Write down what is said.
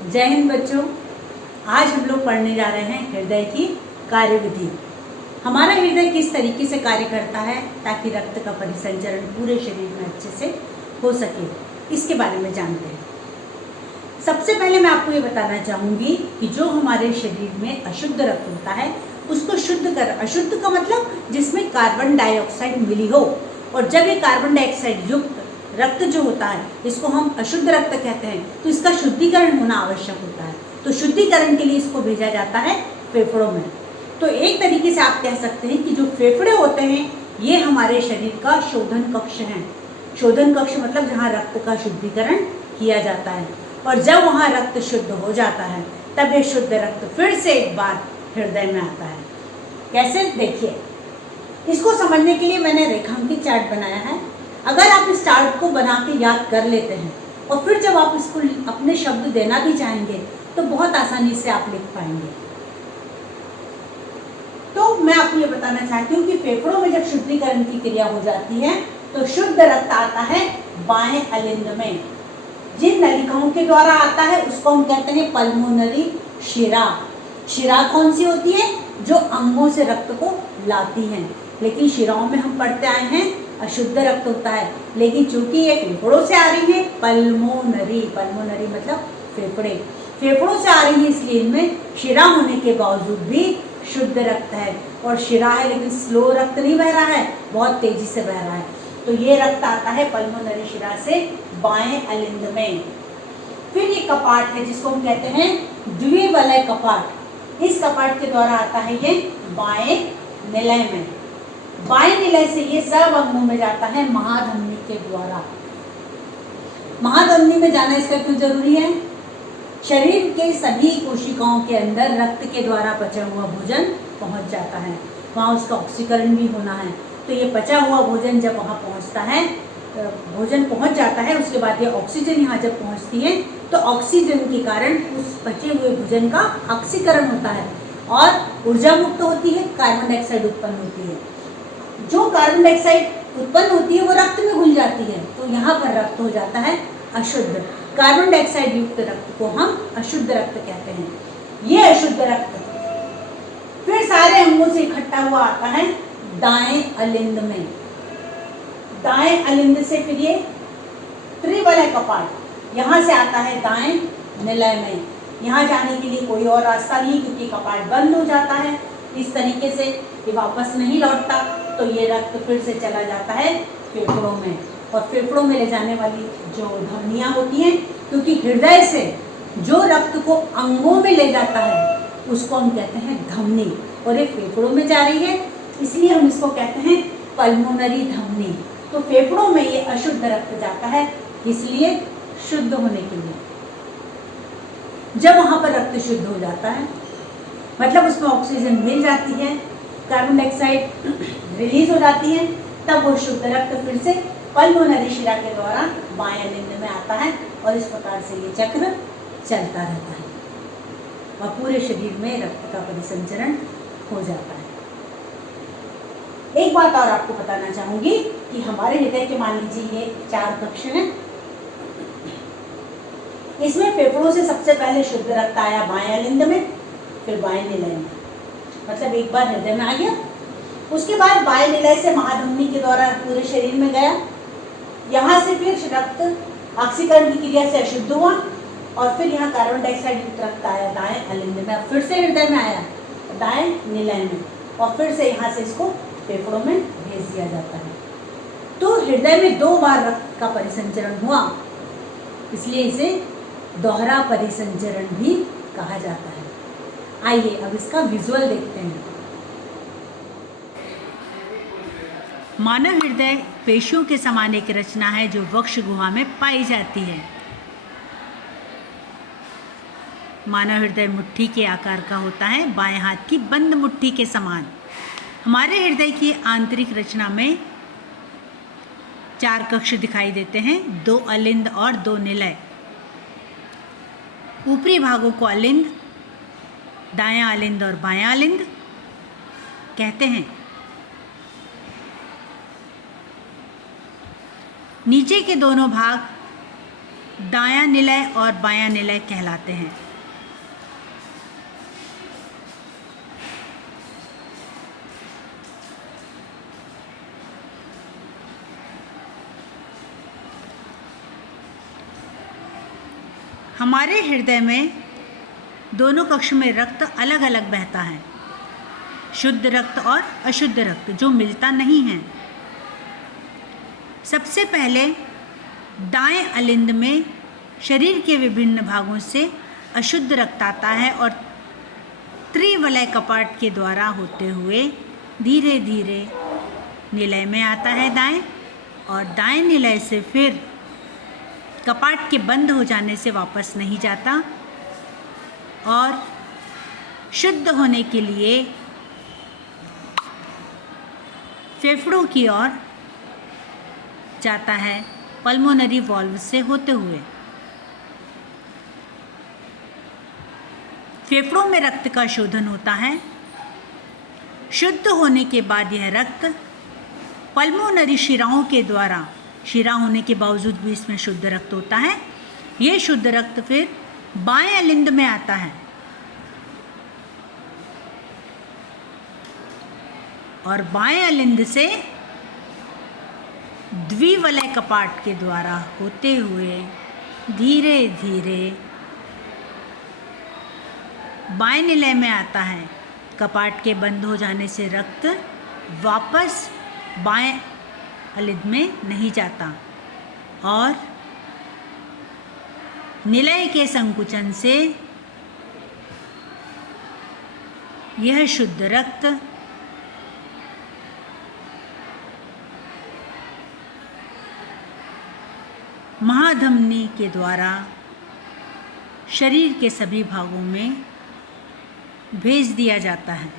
जय हिंद बच्चों। आज हम लोग पढ़ने जा रहे हैं हृदय की कार्यविधि। हमारा हृदय किस तरीके से कार्य करता है ताकि रक्त का परिसंचरण पूरे शरीर में अच्छे से हो सके, इसके बारे में जानते हैं। सबसे पहले मैं आपको ये बताना चाहूँगी कि जो हमारे शरीर में अशुद्ध रक्त होता है उसको शुद्ध कर, अशुद्ध का मतलब जिसमें कार्बन डाइऑक्साइड मिली हो, और जब ये कार्बन डाइऑक्साइड युक्त रक्त जो होता है इसको हम अशुद्ध रक्त कहते हैं, तो इसका शुद्धिकरण होना आवश्यक होता है। तो शुद्धिकरण के लिए इसको भेजा जाता है फेफड़ों में। तो एक तरीके से आप कह सकते हैं कि जो फेफड़े होते हैं ये हमारे शरीर का शोधन कक्ष हैं। शोधन कक्ष मतलब जहाँ रक्त का शुद्धिकरण किया जाता है, और जब वहाँ रक्त शुद्ध हो जाता है तब ये शुद्ध रक्त फिर से एक बार हृदय में आता है। कैसे, देखिए। इसको समझने के लिए मैंने रेखांकित चार्ट बनाया है। अगर आप इस चार्ट को बना के याद कर लेते हैं और फिर जब आप इसको अपने शब्द देना भी चाहेंगे तो बहुत आसानी से आप लिख पाएंगे। तो मैं आपको ये बताना चाहती हूँ कि फेफड़ों में जब शुद्धिकरण की क्रिया हो जाती है तो शुद्ध रक्त आता है बाएं अलिंद में। जिन नलिकाओं के द्वारा आता है उसको हम कहते हैं पल्मोनरी शिरा। शिरा कौन सी होती है? जो अंगों से रक्त को लाती हैं। लेकिन शिराओं में हम पढ़ते आए हैं अशुद्ध रक्त होता है, लेकिन चूंकि ये फेफड़ों से आ रही है, पल्मोनरी, पल्मोनरी मतलब फेफड़े, फेफड़ों से आ रही है, इसलिए इनमें शिरा होने के बावजूद भी शुद्ध रक्त है। और शिरा है लेकिन स्लो रक्त नहीं बह रहा है, बहुत तेजी से बह रहा है। तो ये रक्त आता है पल्मोनरी शिरा से बाएं अलिंद में। फिर ये कपाट है जिसको हम कहते हैं द्विवलय कपाट। इस कपाट के द्वारा आता है ये बाएं निलय में। बाएं निलय से ये सब अंगों में जाता है महाधमनी के द्वारा। महाधमनी में जाना इसका क्यों जरूरी है? शरीर के सभी कोशिकाओं के अंदर रक्त के द्वारा पचा हुआ भोजन पहुंच जाता है, वहाँ उसका ऑक्सीकरण भी होना है। तो ये पचा हुआ भोजन जब वहाँ पहुँचता है, भोजन पहुँच जाता है, उसके बाद ये ऑक्सीजन यहाँ जब पहुँचती है तो ऑक्सीजन के कारण उस पचे हुए भोजन का ऑक्सीकरण होता है और ऊर्जा मुक्त होती है, कार्बन डाइऑक्साइड उत्पन्न होती है। जो कार्बन डाइऑक्साइड उत्पन्न होती है वो रक्त में घुल जाती है, तो यहाँ पर रक्त हो जाता है अशुद्ध। कार्बन डाइऑक्साइड युक्त रक्त को हम अशुद्ध रक्त कहते हैं। ये अशुद्ध रक्त फिर सारे अंगों से इकट्ठा हुआ आता है दाएं अलिंद में। दाएं अलिंद से फिर ये त्रिवलय कपाट, यहाँ से आता है दाएं निलय में। यहाँ जाने के लिए कोई और रास्ता नहीं क्योंकि कपाट बंद हो जाता है। इस तरीके से ये वापस नहीं लौटता, तो ये रक्त फिर से चला जाता है फेफड़ों में। और फेफड़ों में ले जाने वाली जो धमनियाँ होती हैं, क्योंकि हृदय से जो रक्त को अंगों में ले जाता है उसको हम कहते हैं धमनी, और ये फेफड़ों में जा रही है इसलिए हम इसको कहते हैं पल्मोनरी धमनी। तो फेफड़ों में ये अशुद्ध रक्त जाता है, इसलिए शुद्ध होने के लिए। जब वहाँ पर रक्त शुद्ध हो जाता है मतलब उसमें ऑक्सीजन मिल जाती है, कार्बन डाइऑक्साइड रिलीज हो जाती है, तब वो शुद्ध रक्त फिर से पल्मोनरी शिरा के द्वारा बाएं अलिंद में आता है और इस प्रकार से ये चक्र चलता रहता है और पूरे शरीर में रक्त का परिसंचरण हो जाता है। एक बात और आपको बताना चाहूंगी कि हमारे हृदय के मान लीजिए ये 4 कक्ष हैं। इसमें फेफड़ों से सबसे पहले शुद्ध रक्त आया बाएं अलिंद में, फिर बाएं निलय में, मतलब एक बार हृदय में आ गया, उसके बाद बाएं निलय से महाधमनी के द्वारा पूरे शरीर में गया। यहाँ से फिर रक्त ऑक्सीकरण की क्रिया से अशुद्ध हुआ और फिर यहाँ कार्बन डाइऑक्साइड युक्त रक्त आया दाएं अलिंद में, फिर से हृदय में आया दाएं निलय में, और फिर से यहाँ से इसको फेफड़ों में भेज दिया जाता है। तो हृदय में 2 बार रक्त का परिसंचरण हुआ, इसलिए इसे दोहरा परिसंचरण भी कहा जाता है। आइए अब इसका विजुअल देखते हैं। मानव हृदय पेशियों के समान एक रचना है जो वक्ष गुहा में पाई जाती है। मानव हृदय मुट्ठी के आकार का होता है, बाएं हाथ की बंद मुट्ठी के समान। हमारे हृदय की आंतरिक रचना में 4 कक्ष दिखाई देते हैं, 2 अलिंद और 2 निलय। ऊपरी भागों को अलिंद, दायां अलिंद और बायां अलिंद कहते हैं। नीचे के दोनों भाग दायां निलय और बायां निलय कहलाते हैं। हमारे हृदय में दोनों कक्ष में रक्त अलग अलग बहता है, शुद्ध रक्त और अशुद्ध रक्त, जो मिलता नहीं है। सबसे पहले दाएं अलिंद में शरीर के विभिन्न भागों से अशुद्ध रक्त आता है और त्रिवलय कपाट के द्वारा होते हुए धीरे धीरे निलय में आता है दाएं, और दाएं निलय से फिर कपाट के बंद हो जाने से वापस नहीं जाता और शुद्ध होने के लिए फेफड़ों की ओर जाता है पल्मोनरी वॉल्व से होते हुए। फेफड़ों में रक्त का शोधन होता है। शुद्ध होने के बाद यह रक्त पल्मोनरी शिराओं के द्वारा, शिरा होने के बावजूद भी इसमें शुद्ध रक्त होता है, यह शुद्ध रक्त फिर बाएं अलिंद में आता है और बाएं अलिंद से द्विवलय कपाट के द्वारा होते हुए धीरे धीरे बाएं निलय में आता है। कपाट के बंद हो जाने से रक्त वापस बाएं अलिंद में नहीं जाता और निलय के संकुचन से यह शुद्ध रक्त महाधमनी के द्वारा शरीर के सभी भागों में भेज दिया जाता है।